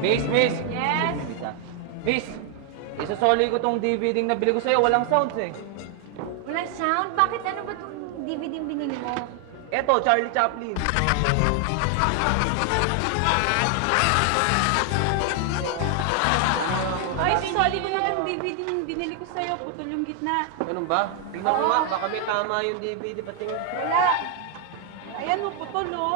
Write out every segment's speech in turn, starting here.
Miss! Yes? Miss! Isasoli ko tong DVD na nabili ko sa'yo. Walang sounds eh. Walang sound? Bakit ano ba itong DVD yung binili mo? Eto, Charlie Chaplin. Ay, soli ko na yung DVD yung binili ko sa'yo. Putol yung gitna. Ganun ba? Tingnan ko nga, baka may tama yung DVD. Patingin. Wala. Ayan o, putol o.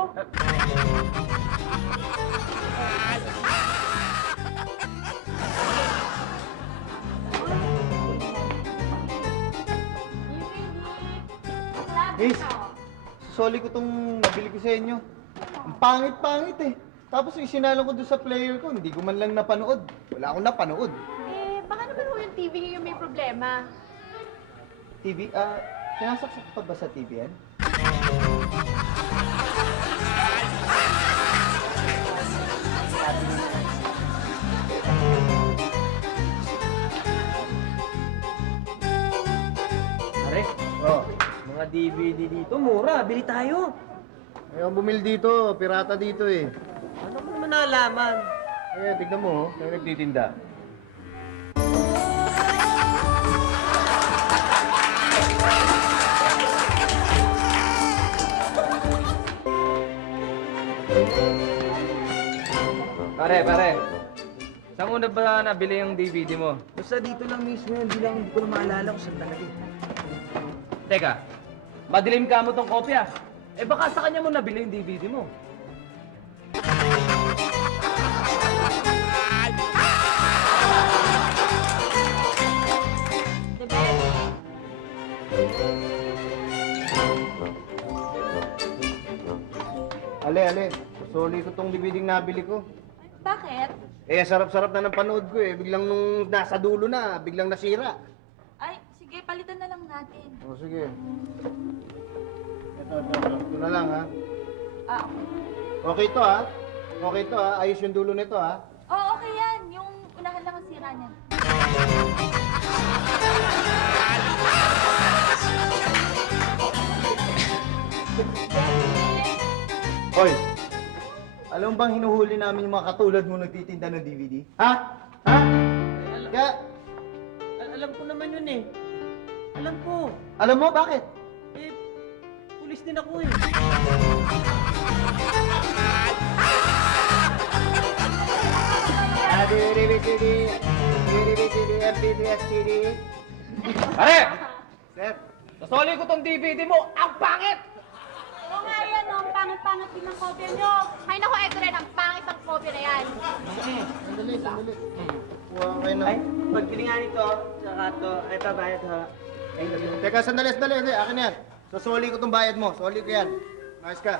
Miss, soli ko tong nabili ko sa inyo. Ang pangit-pangit eh. Tapos isinalong ko doon sa player ko, hindi ko man lang napanood. Wala akong napanood. Baka naman ho yung TV niyo yung may problema. TV, sinasaksak pa ba sa TV yan? Pare, Oo. mga DVD dito, mura. Bili tayo. Ayaw bumili dito, pirata dito eh. Ano mo naman nalaman? Tignan mo, may nagtitinda. Pare. Saan mo na ba nabili yung DVD mo? Basta dito lang mismo yun. Hindi ko na maalala kung saan talaga. Teka, madilim ka mo tong kopya. Eh baka sa kanya mo nabili yung DVD mo. Ale. Soli ko tong DVD nabili ko. Bakit? Sarap-sarap na ng panood ko eh. Biglang nung nasa dulo na, biglang nasira. Ay, sige, palitan na lang natin. O, sige. Ito. Ito na lang, ha? Ah, Okay to, ha? Okay to, ha? Ayos yung dulo nito, ha? oh, okay yan. Yung unahan lang ang sira niyan. Hoy! Alam mo bang hinuhuli namin yung mga katulad mo nagtitinda ng DVD? Ha? Ha? Kaya, Alam ko naman yun eh. Alam ko. alam mo bakit? Eh, pulis din ako eh. Pare! Sir, Sasoli ko tong DVD mo. Ang pangit! Oo nga yan o, ang pangit-pangit din ang kopya nyo. Ay naku, eto rin, ang pangit ang kopya na yan. sandali. Kuha kayo na. Pagpili nga nito, tsaka to, ito bayad ha. Teka, sandali. Hindi, akin yan. Sasoli ko tong bayad mo. Soli ko yan. Nice ka.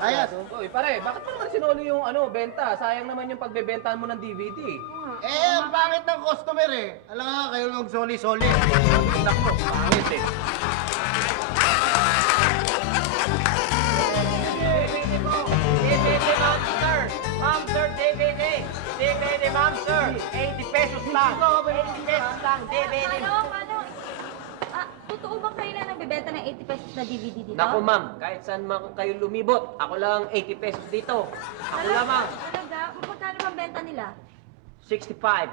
Ayos. Oy, pare, bakit mo naman sinoli yung benta? Sayang naman yung pagbebentahan mo ng DVD. Ang pangit ng customer eh. Alam nga, kayo mag-soli-soli. Nako, pangit eh. DVD mo! DVD, ma'am, sir! Ma'am, sir, DVD! DVD, ma'am, sir! 80 pesos lang! 80 pesos lang, DVD! Paano? Totoo bang kayo lang nagbebenta ng 80 pesos na DVD dito? Naku, ma'am, kahit saan man kayo lumibot, ako lang 80 pesos dito. Ako lamang, Talaga? Magkano bang benta nila? 65.